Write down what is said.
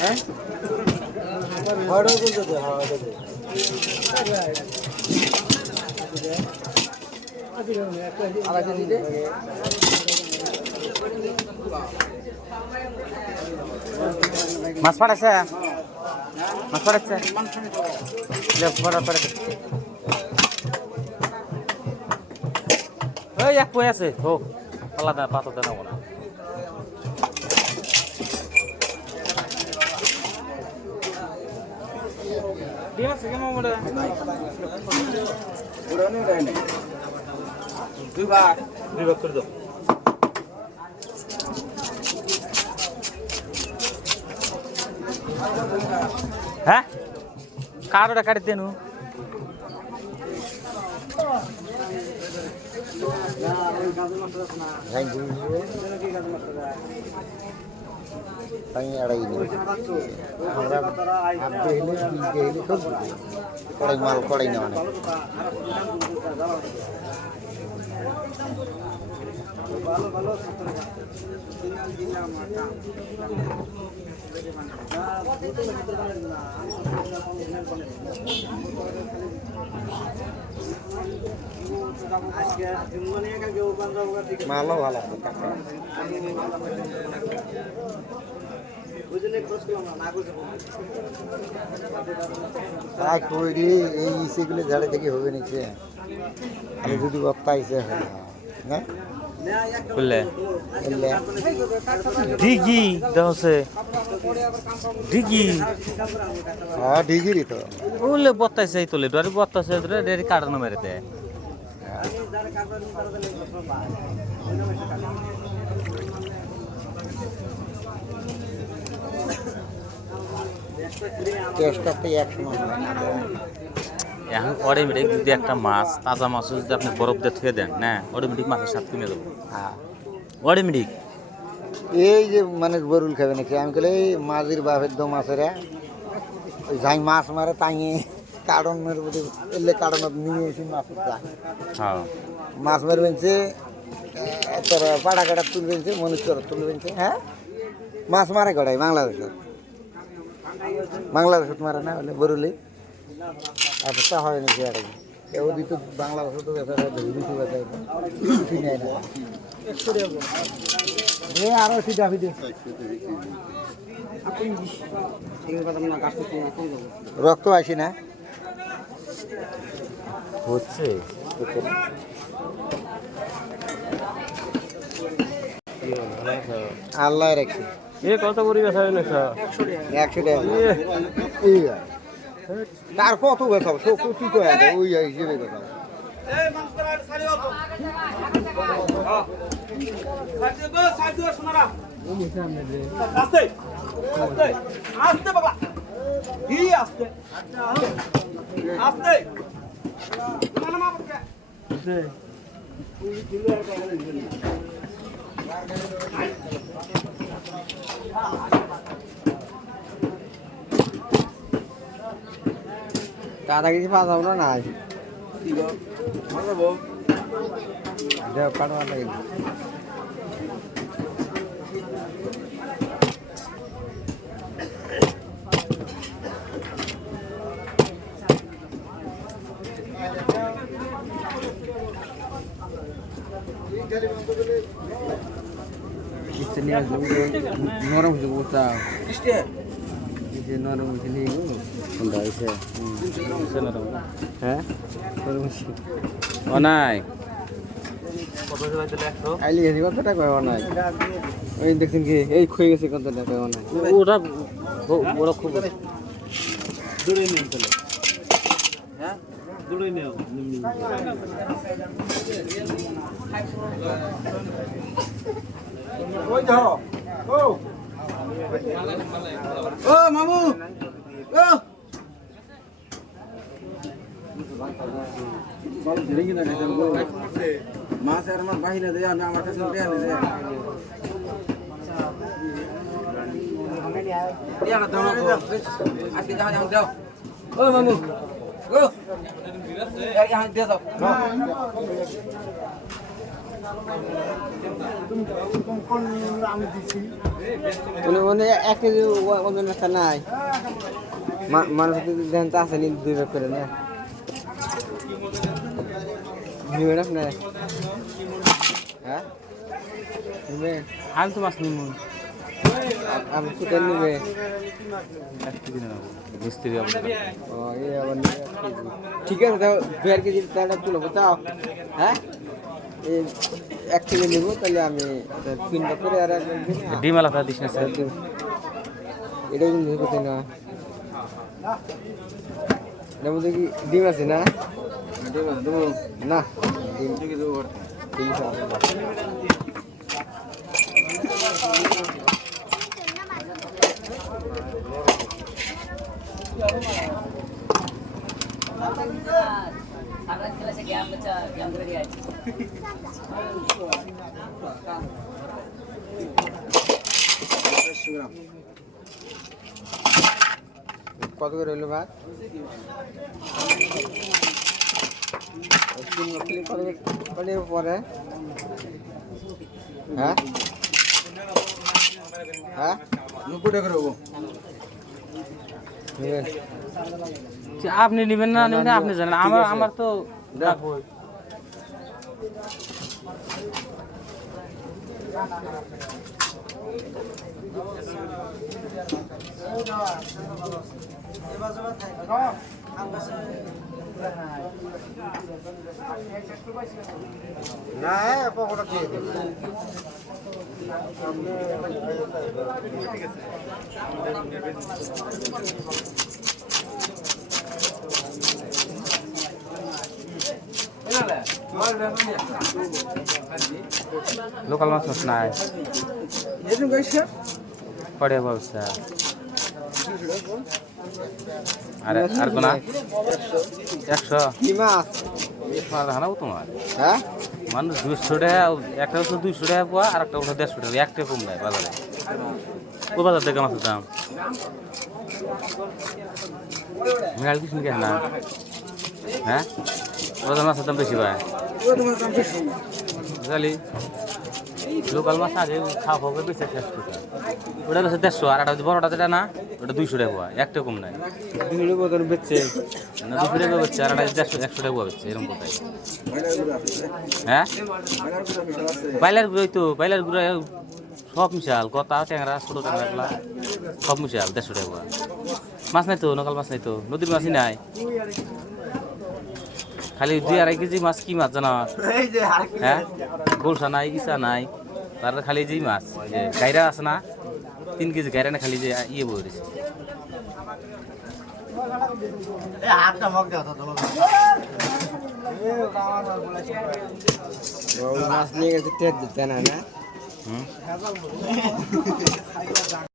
হ্যাঁ অর্ডার করতে দে হ্যাঁ অর্ডার দে মাছ পাড়াছে মাছ পাড়াচ্ছে ওই এক পয় আছে হোক আলাদা পাতা দেন না ডিম আছে কেমন মোটা পুরানো রাই না দুই ভাগ করে দাও হ্যাঁ কারোটা কাটি দেনু কড়াই মাল কড়াই নেওয়া ভালো ভালো মালও ভালো তাই কইরি এই ইসেগুলো ঝাড়ে থেকে হবে নিচে আমি যদি বক্তা আইসে হ্যাঁ বুঝলে ডিগি দেওছে ডিগি হ্যাঁ ডিগিরই তো ওলে বত্তাইছে এই তোলে ডরে বত্তাইছে ধরে ডেরি কাটানো মেরেতে টেস্টটা তো এক সময় এখন অটোমেটিক যদি একটা মাছ তাজা মাছ যদি আপনি বরফ দিয়ে থুয়ে দেন না অটোমেটিক মাছের স্বাদ কমে যাবে হ্যাঁ অটোমেটিক এই যে মানুষ বরুল খাবে নাকি আমি বলে এই মাঝির বাপের দো মাছেরা ওই যাই মাছ মারে তাইয়ে কারণের প্রতি এলে কারণ নিয়ে এসে মাছ যায় হ্যাঁ মাছ মারবেনছে তোর পাড়া কাটা তুলবেনছে মনুষ্যর তুলবেনছে হ্যাঁ মাছ মারে কড়াই বাংলাদেশত মারে না বলে বরুলি তা হয় নাকি আর কেউ দিত বাংলাদেশে তো বেচারা দিতে নেয় না আরো সিটা ফিটে রক্ত আসি না হচ্ছে আল্লাহ রাখছি এ কত করি বেচা হয় না 100 টাকা তার কত বেচাবো সত্যি তো ওই হিসেবে বেচাবো কাটা কিছু পাওয়া যাবো না কাটা লাগে নরম হয়েছে গোটা নরম হয়েছে নিয়ে কোনটা হয়েছে হ্যাঁ নরম হয়েছে অনাই আইলি গেছি কত টাকা অনাই ওই দেখছেন কি এই খুয়ে গেছে কত টাকা অনাই ওটা ওরা খুব দূরে নিয়ে চলে হ্যাঁ দূরে নিয়ে ওই যাও ও মামু ও মাছ আর আমার বাহিরে দেয় আমি আমার কাছে আজকে যাও যাও ও মামু ও দিয়ে দাও মানে 1 কেজি ওজন একটা নাই মানুষ দেন তো আসেনি 2 ভাগ করে না নিবেন আপনি হ্যাঁ নিবেন আমি তো মাছ নিব আমি চিকেন নিবে 1 কেজি নেব মিস্ত্রি আবার ও এই আবার নিবে 1 কেজি ঠিক আছে তাও 2 কেজি তেলটা তুলো তাও হ্যাঁ এই 1 কেজি নিব তাহলে আমি 3টা করে আর ডিম আলাদা দিস না স্যার এটা কিন্তু কোথায় না এর মধ্যে কি ডিম আছে না না ডিম থেকে দেবো ডিম কত করে হলো ভাত কত পরে হ্যাঁ হ্যাঁ 90 টাকা করে হবো আপনি নেবেন না নেবেন আপনি জানেন আমার তো রাখবই না পকোড়া খেয়ে দিই লোকাল মাছ মাছ নাই পড়ে ব্যবস্থা আরে আর কোনা 100 কি মাছ হানাও তোমার হ্যাঁ মানুষ 200 টাকা একটা হচ্ছে 200 টাকা পোয়া আর একটা হচ্ছে 150 টাকা একটা কম নাই বাজারে ও বাজার থেকে মাছের দাম মেয়াল কিছু কেন না হ্যাঁ বাজার মাছের দাম বেশি ভাই জালি লোকাল মাছ আগে খাওয়া খাওয়া বেশি শেষ করতে ওটা বেশি 150 আর একটা বড়টা যেটা না ওটা 200 টাকা পোয়া একটা কম নাই 200 বদল বেচছে না 200 টাকা বেচছে আর একটা 100 টাকা পোয়া বেচছে এরকম কোথায় হ্যাঁ বাইলার গুঁড়োই তো বাইলার গুঁড়ো সব মিশাল কতা ট্যাংরা ছোটো ট্যাংরা সব মিশাল 150 টাকা পোয়া মাছ নাই তো নকাল মাছ নাই তো নদীর মাছই নাই খালি 2-2.5 কেজি মাছ কি মাছ জানা হ্যাঁ গোলসা নাই ইসা নাই তার খালি যেই মাছ যে গাইরা আছে না 3 কেজি গাইরা না খালি যে ইয়ে বই রয়েছে মাছ নিয়ে গেছে টেট দিতে না না হুম